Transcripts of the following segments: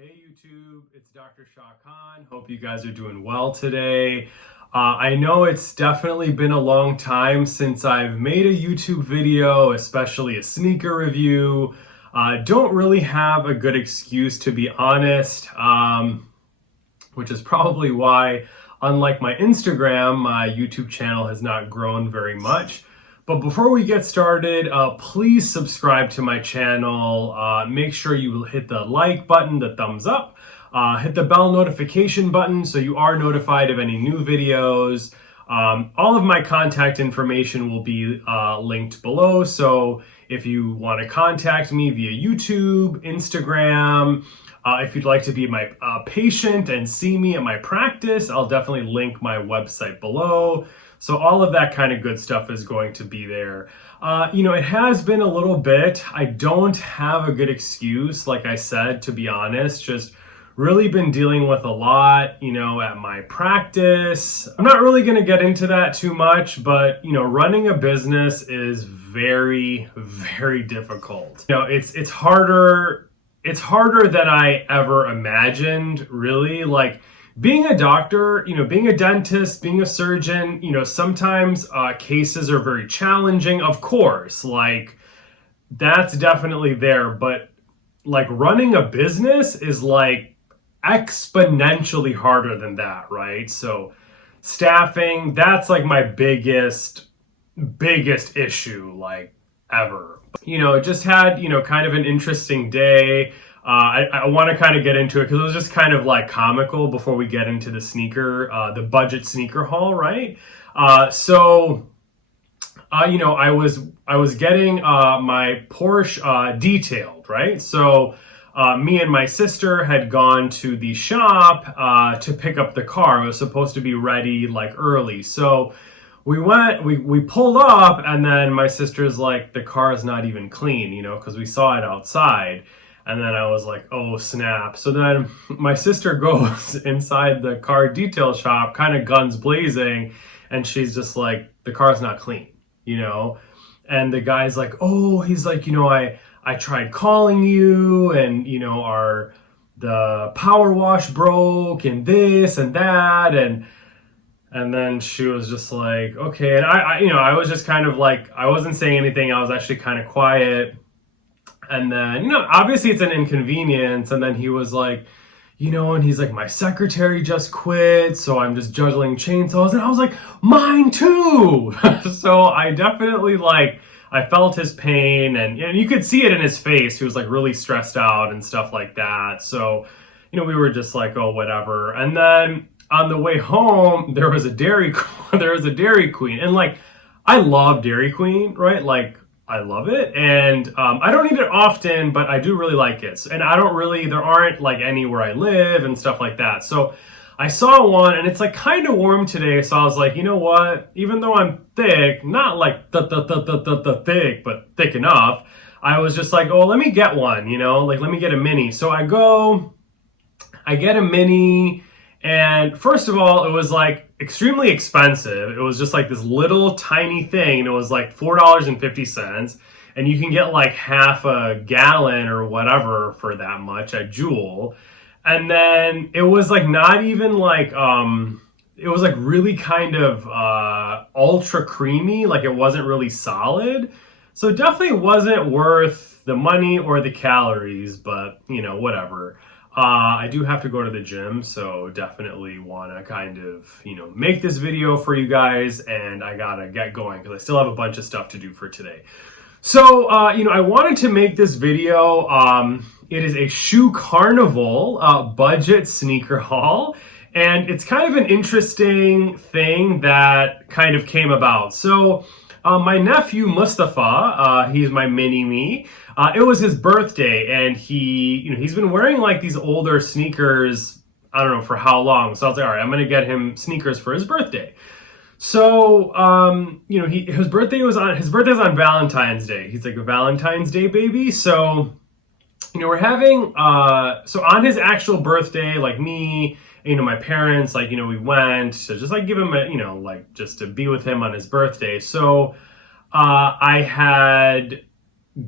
Hey YouTube, it's Dr. Shah-Khan. Hope you guys are doing well today. I know it's definitely been a long time since I've made a YouTube video, especially a sneaker review. Don't really have a good excuse, to be honest, which is probably why, unlike my Instagram, my YouTube channel has not grown very much. But before we get started, please subscribe to my channel. Make sure you hit the like button, the thumbs up, hit the bell notification button so you are notified of any new videos. All of my contact information will be linked below. So if you want to contact me via YouTube, Instagram, if you'd like to be my patient and see me at my practice, I'll definitely link my website below. So all of that kind of good stuff is going to be there. It has been a little bit. I don't have a good excuse, like I said, to be honest. Just really been dealing with a lot, at my practice. I'm not really going to get into that too much, but, running a business is very, very difficult. It's harder than I ever imagined, really. Like, being a doctor, being a dentist, being a surgeon, sometimes cases are very challenging, of course, like that's definitely there. But like running a business is like exponentially harder than that, right? So staffing, that's like my biggest issue, like ever. Just had, kind of an interesting day. I want to kind of get into it because it was just kind of like comical before we get into the budget sneaker haul, right? I was getting my Porsche detailed, right? So me and my sister had gone to the shop to pick up the car. It was supposed to be ready like early. So we pulled up, and then my sister's like, the car is not even clean, because we saw it outside. And then I was like, oh, snap. So then my sister goes inside the car detail shop, kind of guns blazing, and she's just like, the car's not clean, And the guy's like, oh, he's like, I tried calling you, and, the power wash broke, and this and that, and then she was just like, okay. And I was just kind of like, I wasn't saying anything. I was actually kind of quiet. And then, obviously it's an inconvenience. And then he was like, and he's like, my secretary just quit, so I'm just juggling chainsaws. And I was like, mine too. So I definitely I felt his pain, and you could see it in his face. He was like really stressed out and stuff like that. So, we were just like, oh, whatever. And then on the way home, there was a Dairy Queen. And like, I love Dairy Queen, right? Like, I love it, and I don't eat it often, but I do really like it. And there aren't like any where I live and stuff like that. So I saw one, and it's like kind of warm today. So I was like, you know what? Even though I'm thick, not like the thick, but thick enough, I was just like, oh, let me get one, like let me get a mini. So I get a mini, and first of all, it was like extremely expensive. It was just like this little tiny thing, and it was like $4.50, and you can get like half a gallon or whatever for that much at Jewel. And then it was like not even like it was like really kind of ultra creamy, like it wasn't really solid. So it definitely wasn't worth the money or the calories, but whatever. I do have to go to the gym, so definitely want to kind of, make this video for you guys, and I gotta get going because I still have a bunch of stuff to do for today. So, I wanted to make this video. It is a Shoe Carnival budget sneaker haul, and it's kind of an interesting thing that kind of came about. So, my nephew Muzaffar, he's my mini-me. It was his birthday, and he's been wearing like these older sneakers, I don't know for how long. So I was like, all right, I'm going to get him sneakers for his birthday. So, his birthday's on Valentine's Day. He's like a Valentine's Day baby. So, we're having, so on his actual birthday, like me, my parents, like, we went to just like give him just to be with him on his birthday. So, I had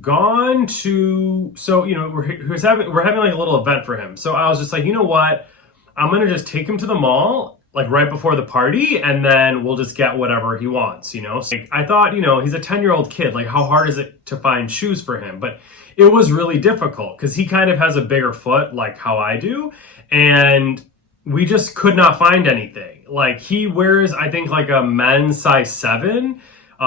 gone to, so, you know, we're having like a little event for him. So I was just like, you know what? I'm going to just take him to the mall, like right before the party, and then we'll just get whatever he wants, you know? So, like, I thought, you know, he's a 10-year-old kid. Like, how hard is it to find shoes for him? But it was really difficult because he kind of has a bigger foot, like how I do. And we just could not find anything. Like, he wears, I think, like a men's size 7.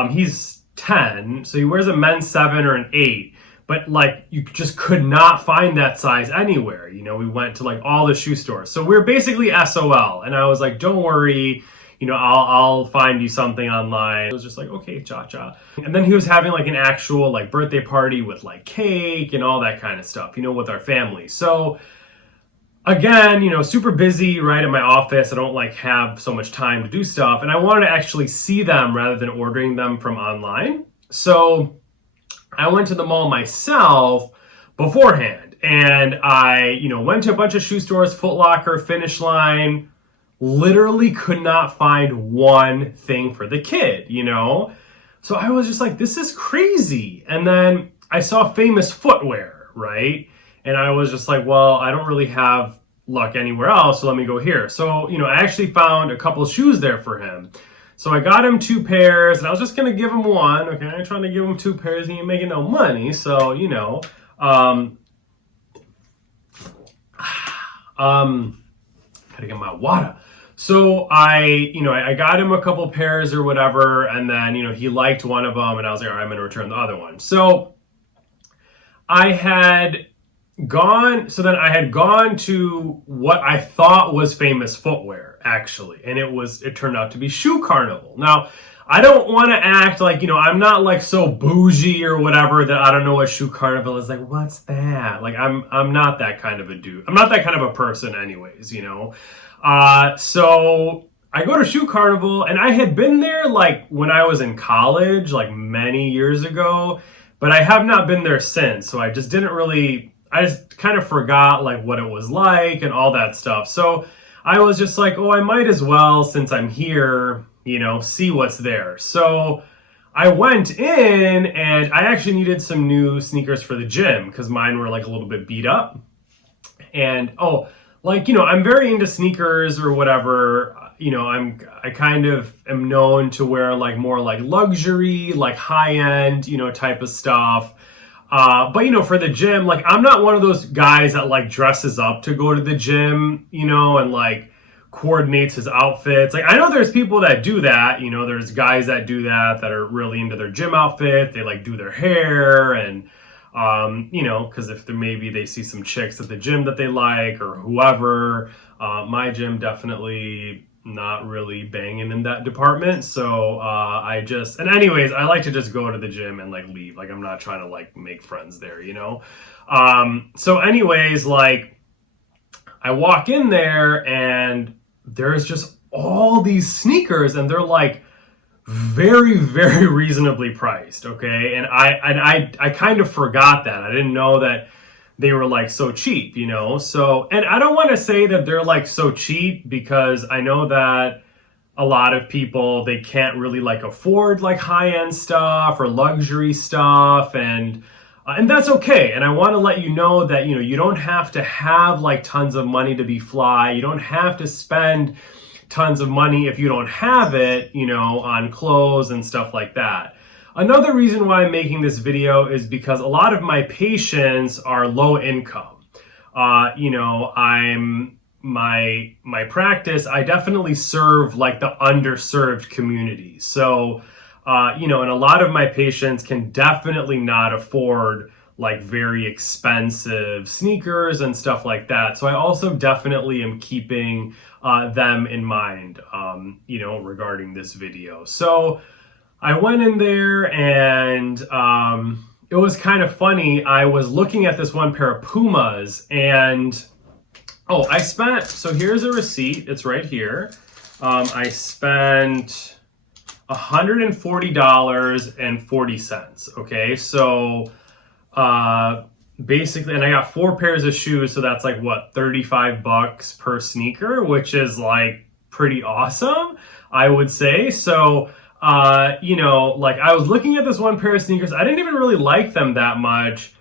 He's 10, so he wears a men's 7 or an 8. But like, you just could not find that size anywhere. You know, we went to like all the shoe stores. So we're basically SOL. And I was like, don't worry, you know, I'll find you something online. It was just like, okay, cha-cha. And then he was having like an actual like birthday party with like cake and all that kind of stuff, you know, with our family. So again, you know, super busy right at my office. I don't like have so much time to do stuff. And I wanted to actually see them rather than ordering them from online. So I went to the mall myself beforehand, and I, you know, went to a bunch of shoe stores, Foot Locker, Finish Line, literally could not find one thing for the kid, you know? So I was just like, this is crazy. And then I saw Famous Footwear, right? And I was just like, well, I don't really have luck anywhere else, so let me go here. So, you know, I actually found a couple shoes there for him. So I got him 2 pairs, and I was just going to give him one, okay? I'm trying to give him 2 pairs, he ain't making no money, so, you know. Gotta get my water. So I got him a couple pairs or whatever, and then, you know, he liked one of them, and I was like, all right, I'm going to return the other one. So I had gone to what I thought was Famous Footwear, actually, and it turned out to be Shoe Carnival. Now, I don't want to act like, you know, I'm not like so bougie or whatever that I don't know what Shoe Carnival is. Like, what's that? Like, I'm not that kind of a dude. I'm not that kind of a person anyways, you know. So I go to Shoe Carnival, and I had been there like when I was in college, like many years ago, but I have not been there since. So I just kind of forgot like what it was like and all that stuff. So I was just like, oh, I might as well, since I'm here, you know, see what's there. So I went in, and I actually needed some new sneakers for the gym because mine were like a little bit beat up. And like, you know, I'm very into sneakers or whatever. You know, I kind of am known to wear like more like luxury, like high end, you know, type of stuff. But, you know, for the gym, like, I'm not one of those guys that like dresses up to go to the gym, you know, and like coordinates his outfits. Like, I know there's people that do that, you know, there's guys that do that are really into their gym outfit. They like do their hair and, you know, because if maybe they see some chicks at the gym that they like or whoever. My gym definitely not really banging in that department. So and anyways, I like to just go to the gym and like leave. Like, I'm not trying to like make friends there, you know? So anyways, like, I walk in there and there's just all these sneakers, and they're like very, very reasonably priced, okay? And I kind of forgot that. I didn't know that they were like so cheap, you know? So, and I don't want to say that they're like so cheap, because I know that a lot of people, they can't really like afford like high-end stuff or luxury stuff, and that's okay. And I want to let you know that, you know, you don't have to have like tons of money to be fly. You don't have to spend tons of money if you don't have it, you know, on clothes and stuff like that. Another reason why I'm making this video is because a lot of my patients are low income. You know, my practice, I definitely serve like the underserved community. So, you know, and a lot of my patients can definitely not afford like very expensive sneakers and stuff like that. So I also definitely am keeping them in mind, you know, regarding this video. So I went in there, and it was kind of funny. I was looking at this one pair of Pumas, and so here's a receipt. It's right here. I spent $140.40. Okay, so basically, and I got 4 pairs of shoes, so that's like what, $35 per sneaker, which is like pretty awesome, I would say. So you know, like I was looking at this one pair of sneakers. I didn't even really like them that much.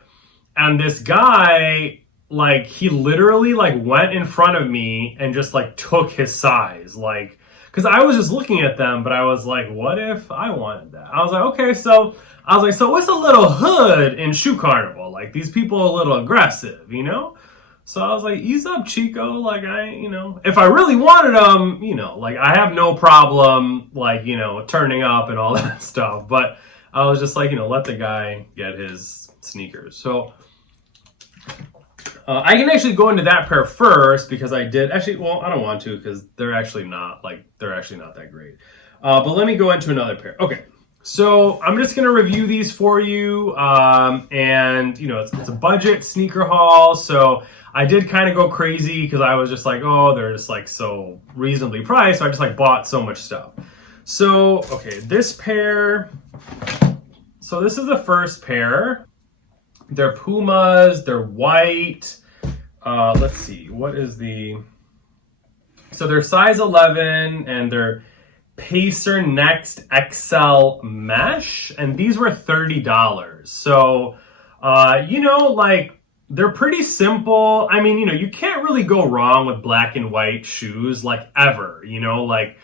And this guy, like, he literally like went in front of me and just like took his size. Like, because I was just looking at them, but I was like, what if I wanted that? I was like, okay, so I was like, so what's a little hood in Shoe Carnival? Like, these people are a little aggressive, you know? So I was like, ease up, Chico. Like, you know, if I really wanted them, you know, like, I have no problem, like, you know, turning up and all that stuff. But I was just like, you know, let the guy get his sneakers. So I can actually go into that pair first because I did actually, well, I don't want to because they're actually not that great. But let me go into another pair. Okay. So I'm just going to review these for you. And you know, it's a budget sneaker haul. So I did kind of go crazy because I was just like, oh, they're just like so reasonably priced. So I just like bought so much stuff. So, okay, this pair. So this is the first pair. They're Pumas. They're white. Let's see. What is the... So they're size 11 and they're Pacer Next XL Mesh. And these were $30. So, you know, like, they're pretty simple. I mean, you know, you can't really go wrong with black and white shoes, like, ever. You know, like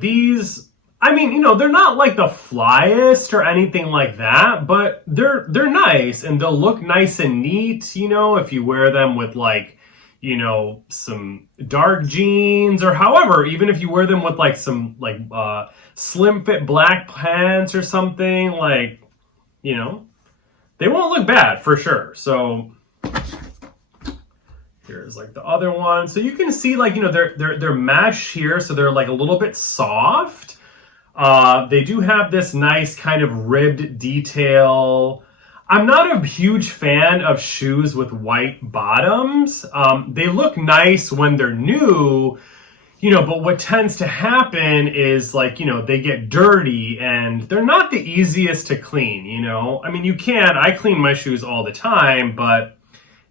these... I mean, you know, they're not like the flyest or anything like that, but they're nice and they'll look nice and neat, you know, if you wear them with like, you know, some dark jeans or however, even if you wear them with like some like slim fit black pants or something, like, you know, they won't look bad for sure. So here's like the other one. So you can see like, you know, they're mesh here, so they're like a little bit soft. They do have this nice kind of ribbed detail. I'm not a huge fan of shoes with white bottoms. They look nice when they're new, you know, but what tends to happen is like, you know, they get dirty and they're not the easiest to clean, you know. I mean, I clean my shoes all the time, but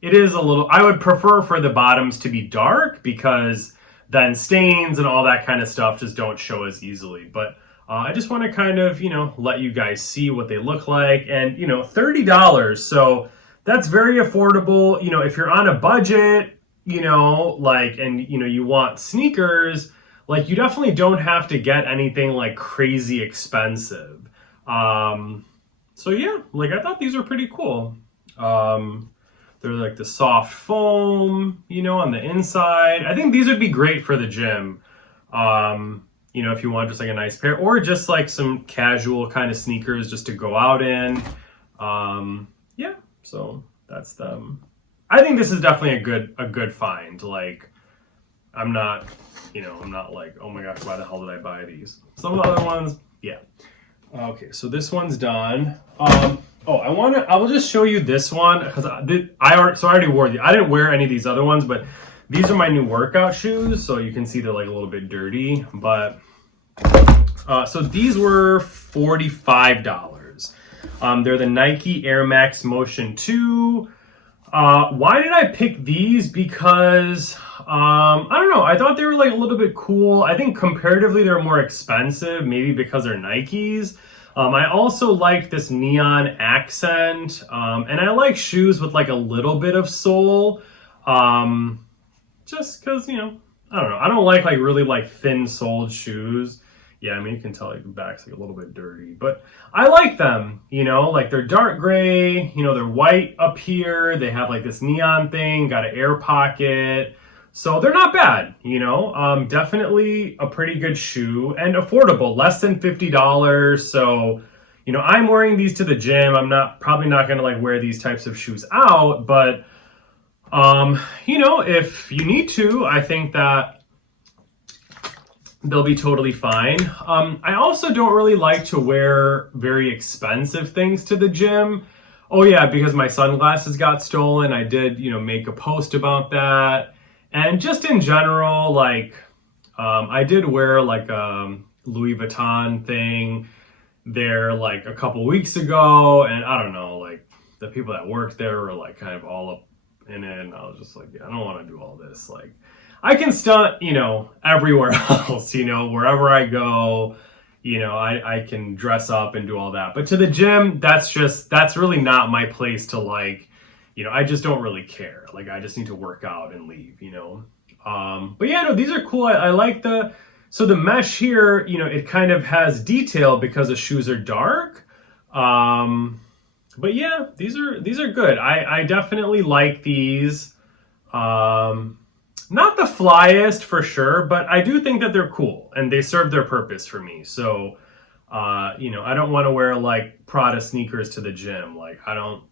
it is a little, I would prefer for the bottoms to be dark because then stains and all that kind of stuff just don't show as easily. But I just want to kind of, you know, let you guys see what they look like. And, you know, $30. So that's very affordable. You know, if you're on a budget, you know, like, and, you know, you want sneakers, like, you definitely don't have to get anything like crazy expensive. So yeah, like, I thought these were pretty cool. They're like the soft foam, you know, on the inside. I think these would be great for the gym. You know, if you want just like a nice pair or just like some casual kind of sneakers just to go out in. Yeah, so that's them. I think this is definitely a good find. Like, I'm not like, oh my gosh, why the hell did I buy these? Some of the other ones, yeah. Okay, so this one's done. I will just show you this one because I already wore these. I didn't wear any of these other ones, but these are my new workout shoes, so you can see they're like a little bit dirty, but so these were $45. They're the Nike Air Max Motion 2. Why did I pick these? Because I don't know, I thought they were like a little bit cool. I think comparatively they're more expensive, maybe because they're Nikes. I also like this neon accent, and I like shoes with like a little bit of sole. Just because, you know, I don't know. I don't like really like thin-soled shoes. Yeah, I mean, you can tell like the back's like a little bit dirty, but I like them, you know, like they're dark gray, you know, they're white up here. They have like this neon thing, got an air pocket. So they're not bad, you know, definitely a pretty good shoe and affordable, less than $50. So, you know, I'm wearing these to the gym. I'm probably not going to like wear these types of shoes out, but you know, if you need to, I think that they'll be totally fine. I also don't really like to wear very expensive things to the gym. Oh yeah, because my sunglasses got stolen. I did, you know, make a post about that. And just in general, like, I did wear like a Louis Vuitton thing there like a couple weeks ago. And I don't know, like the people that worked there were like kind of all up in it, and I was just like, yeah, I don't want to do all this. Like, I can stunt, you know, everywhere else, you know, wherever I go. you know, I can dress up and do all that. But to the gym, that's really not my place to like, you know, I just don't really care. Like, I just need to work out and leave, you know. But yeah, no, these are cool. I like so the mesh here, you know, it kind of has detail because the shoes are dark. But yeah, these are good. I definitely like these. Not the flyest for sure, but I do think that they're cool and they serve their purpose for me. So, you know, I don't want to wear like Prada sneakers to the gym. Like, I don't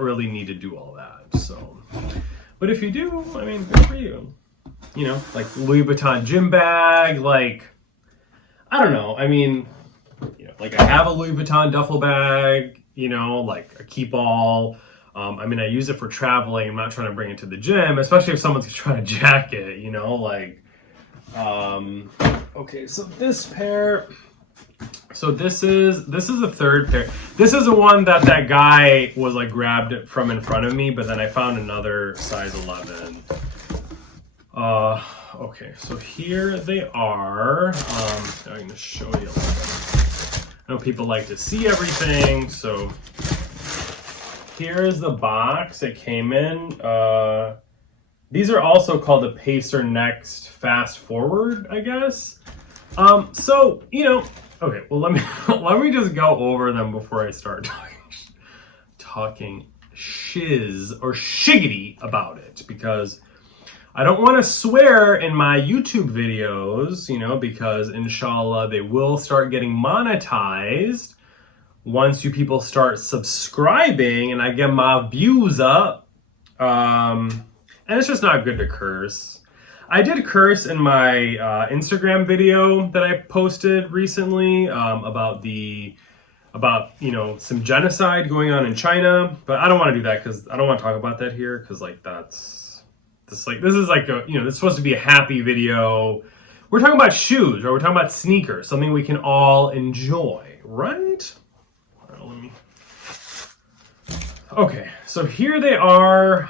really need to do all that. So, but if you do, I mean, good for you. You know, like Louis Vuitton gym bag, like, I don't know. I mean, you know, like I have a Louis Vuitton duffel bag, you know, like a keep all. I mean, I use it for traveling. I'm not trying to bring it to the gym, especially if someone's trying to jack it, you know, like, okay, so this pair, so this is the third pair. This is the one that guy was like grabbed it from in front of me, but then I found another size 11. Okay, so here they are. I'm going to show you a little bit. I know people like to see everything, so here's the box it came in. These are also called the Pacer Next Fast Forward, I guess. So, you know, okay, well let me just go over them before I start talking shiz or shiggity about it, because I don't want to swear in my YouTube videos, you know, because inshallah they will start getting monetized once you people start subscribing and I get my views up. And it's just not good to curse. I did curse in my Instagram video that I posted recently about you know, some genocide going on in China, but I don't want to do that because I don't want to talk about that here, because like this is like a, you know, this is supposed to be a happy video. We're talking about shoes, or we're talking about sneakers, something we can all enjoy, right? Okay, so here they are.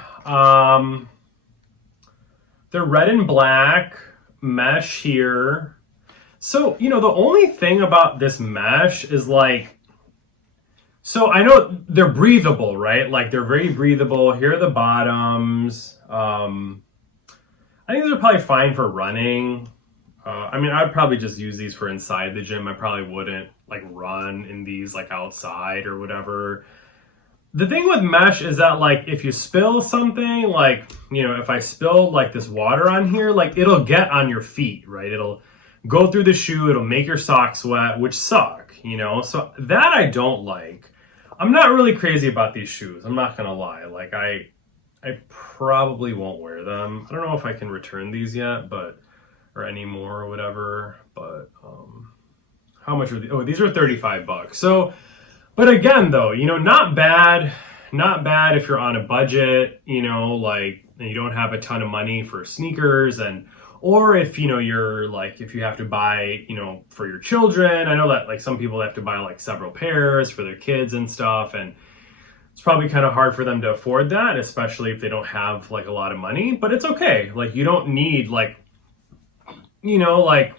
They're red and black, mesh here. So, you know, the only thing about this mesh is like, so I know they're breathable, right? Like they're very breathable. Here are the bottoms. I think these are probably fine for running. I mean, I'd probably just use these for inside the gym. I probably wouldn't like run in these like outside or whatever. The thing with mesh is that like if you spill something, like, you know, if I spilled like this water on here, like it'll get on your feet, right? It'll go through the shoe, it'll make your socks wet, which suck, you know? So that I don't like. I'm not really crazy about these shoes, I'm not gonna lie. Like I probably won't wear them. I don't know if I can return these yet, but, or anymore or whatever, but how much are these? Oh, these are 35 bucks. So, but again though, you know, not bad if you're on a budget, you know, like, and you don't have a ton of money for sneakers, and, or if, you know, you're like, if you have to buy, you know, for your children. I know that like some people have to buy like several pairs for their kids and stuff, and it's probably kind of hard for them to afford that, especially if they don't have like a lot of money, but it's okay. Like you don't need like, you know, like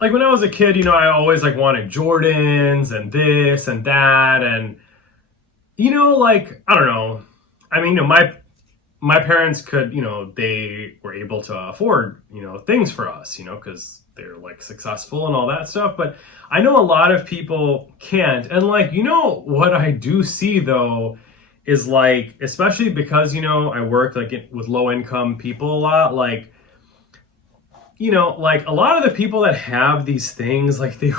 when I was a kid, you know, I always like wanted Jordans and this and that. And, you know, like, I don't know. I mean, you know, my parents could, you know, they were able to afford, you know, things for us, you know, because they're like successful and all that stuff. But I know a lot of people can't. And like, you know, what I do see though is like, especially because, you know, I work like with low income people a lot, like, you know, like a lot of the people that have these things, like they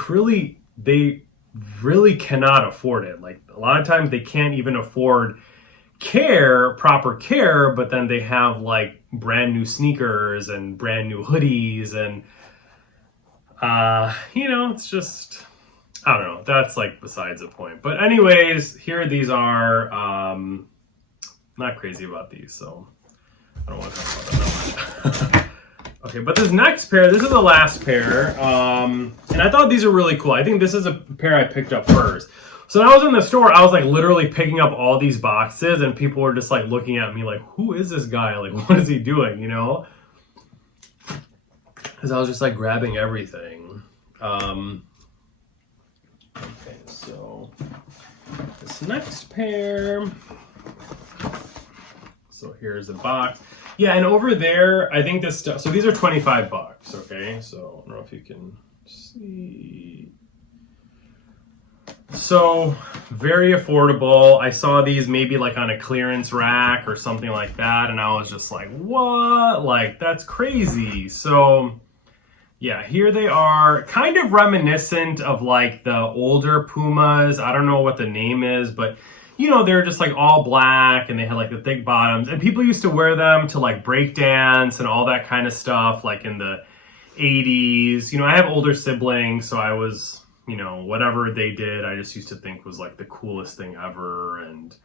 really cannot afford it. Like a lot of times they can't even afford proper care, but then they have like brand new sneakers and brand new hoodies, and you know, it's just, I don't know, that's like besides the point. But anyways, here these are. Not crazy about these, so I don't want to talk about them that much. Okay, but this next pair, this is the last pair, and I thought these are really cool. I think this is a pair I picked up first. So when I was in the store, I was like literally picking up all these boxes, and people were just like looking at me like, who is this guy? Like, what is he doing, you know? because I was just like grabbing everything. Okay, so this next pair. So here's the box. Yeah, and over there, I think this stuff, so these are $25, okay? So I don't know if you can see. So very affordable. I saw these maybe like on a clearance rack or something like that, and I was just like, what? Like, that's crazy. So yeah, here they are, kind of reminiscent of like the older Pumas. I don't know what the name is, but you know, they're just like all black and they had like the thick bottoms, and people used to wear them to like break dance and all that kind of stuff, like in the 80s. You know, I have older siblings, so I was, you know, whatever they did, I just used to think was like the coolest thing ever. And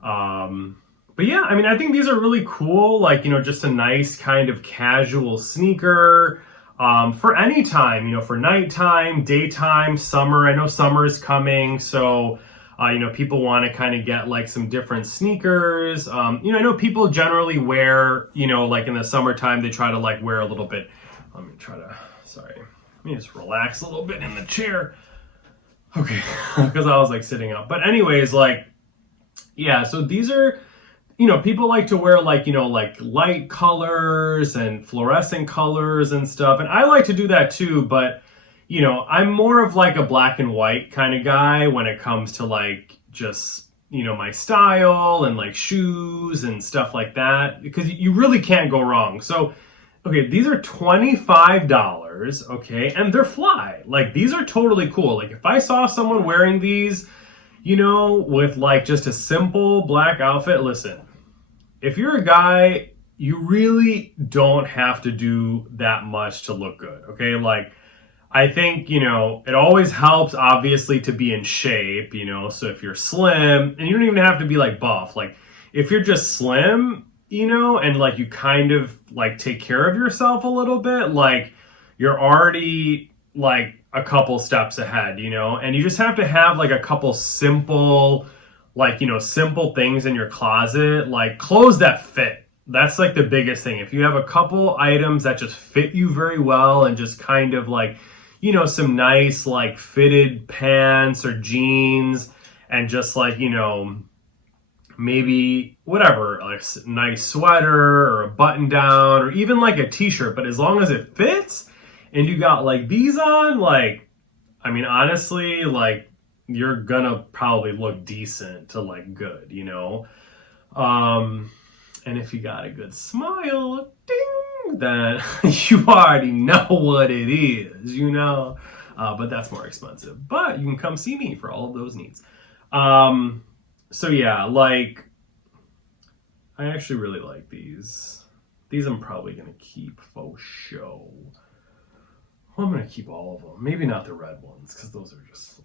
but yeah, I mean, I think these are really cool, like, you know, just a nice kind of casual sneaker for any time, you know, for nighttime, daytime, summer. I know summer is coming, so you know, people want to kind of get like some different sneakers. You know, I know people generally wear, you know, like in the summertime, they try to like wear a little bit. Let me try to, sorry, let me just relax a little bit in the chair. Okay, because I was like sitting up. But anyways, like, yeah, so these are, you know, people like to wear like, you know, like light colors and fluorescent colors and stuff. And I like to do that too, but you know, I'm more of like a black and white kind of guy when it comes to like just, you know, my style and like shoes and stuff like that, because you really can't go wrong. So, okay, these are $25, okay, and they're fly. Like, these are totally cool. Like, if I saw someone wearing these, you know, with like just a simple black outfit, listen, if you're a guy, you really don't have to do that much to look good, okay? Like, I think, you know, it always helps, obviously, to be in shape, you know, so if you're slim, and you don't even have to be, like, buff, like, if you're just slim, you know, and, like, you kind of, like, take care of yourself a little bit, like, you're already, like, a couple steps ahead, you know, and you just have to have, like, a couple simple, like, you know, simple things in your closet, like, clothes that fit. That's, like, the biggest thing. If you have a couple items that just fit you very well and just kind of, like, you know, some nice like fitted pants or jeans and just like, you know, maybe whatever, like a nice sweater or a button down or even like a t-shirt, but as long as it fits and you got like these on, like, I mean, honestly, like you're gonna probably look decent to like good, you know? And if you got a good smile, ding, then you already know what it is, you know? But that's more expensive. But you can come see me for all of those needs. So yeah, like, I actually really like these. These I'm probably going to keep for show. Well, I'm going to keep all of them. Maybe not the red ones, because those are just...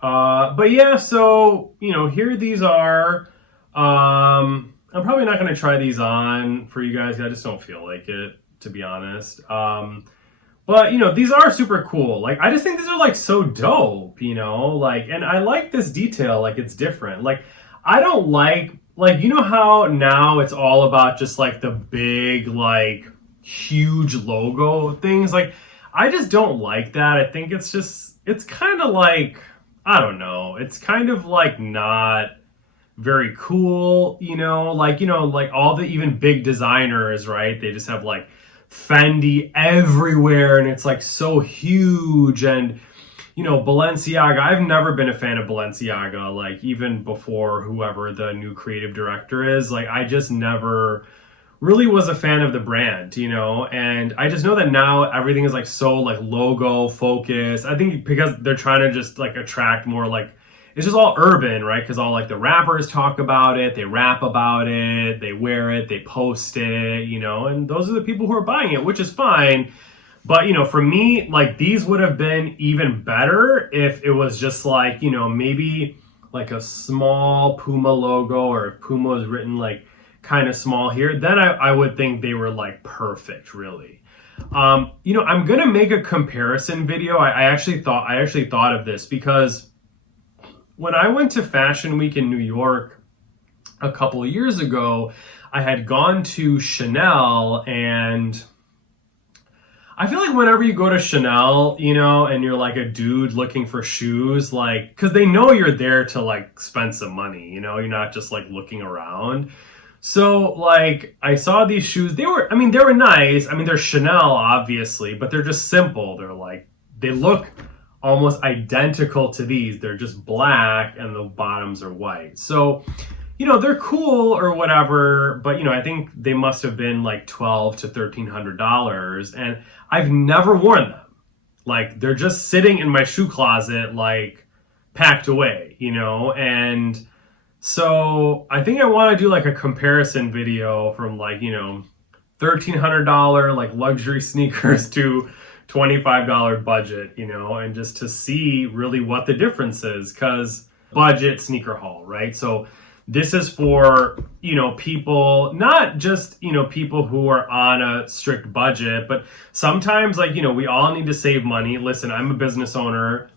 but yeah, so, you know, here these are. I'm probably not going to try these on for you guys. I just don't feel like it, to be honest. But, you know, these are super cool. Like, I just think these are, like, so dope, you know? Like, and I like this detail. Like, it's different. Like, I don't like, you know how now it's all about just, like, the big, like, huge logo things? Like, I just don't like that. I think it's just, it's kind of like, I don't know. It's kind of, like, not very cool, you know, like all the even big designers, right? They just have like Fendi everywhere and it's like so huge. And, you know, Balenciaga, I've never been a fan of Balenciaga, like even before whoever the new creative director is, like I just never really was a fan of the brand, you know, and I just know that now everything is like so like logo focused. I think because they're trying to just like attract more like, it's just all urban, right? Because all like the rappers talk about it, they rap about it, they wear it, they post it, you know, and those are the people who are buying it, which is fine. But, you know, for me, like these would have been even better if it was just like, you know, maybe like a small Puma logo, or if Puma was written like kind of small here, then I would think they were like perfect, really. You know, I'm going to make a comparison video. I actually thought of this because when I went to Fashion Week in New York a couple of years ago, I had gone to Chanel and I feel like whenever you go to Chanel, you know, and you're like a dude looking for shoes, like, because they know you're there to like spend some money, you know, you're not just like looking around. So like I saw these shoes, they were nice. I mean, they're Chanel obviously, but they're just simple. They're like, they look almost identical to these. They're just black and the bottoms are white. So, you know, they're cool or whatever, but you know, I think they must have been like $1,200 to $1,300, and I've never worn them. Like they're just sitting in my shoe closet, like packed away, you know, and so I think I want to do like a comparison video from like, you know, $1,300 like luxury sneakers to $25 budget, you know, and just to see really what the difference is, because budget sneaker haul, right? So this is for, you know, people, not just, you know, people who are on a strict budget, but sometimes like, you know, we all need to save money. Listen, I'm a business owner.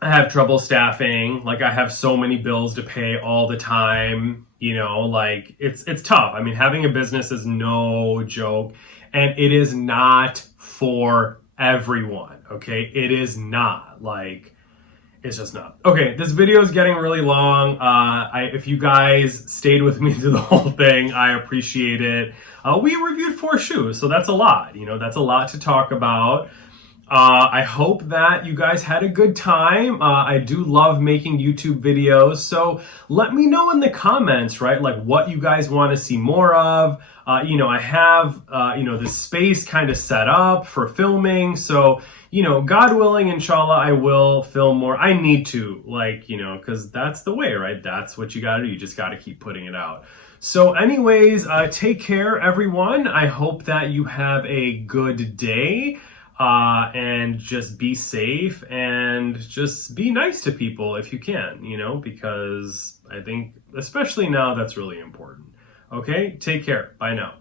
I have trouble staffing. Like I have so many bills to pay all the time, you know, like it's tough. I mean, having a business is no joke, and it is not for everyone. Okay. It is not like, it's just not. Okay, this video is getting really long. If you guys stayed with me through the whole thing, I appreciate it. We reviewed 4 shoes, so that's a lot. You know, that's a lot to talk about. I hope that you guys had a good time. I do love making YouTube videos, so let me know in the comments, right? Like what you guys want to see more of. You know, I have, you know, this space kind of set up for filming, so, you know, God willing, inshallah, I will film more. I need to, like, you know, because that's the way, right? That's what you got to do. You just got to keep putting it out. So anyways, take care, everyone. I hope that you have a good day. And just be safe and just be nice to people if you can, you know, because I think, especially now, that's really important. Okay, take care. Bye now.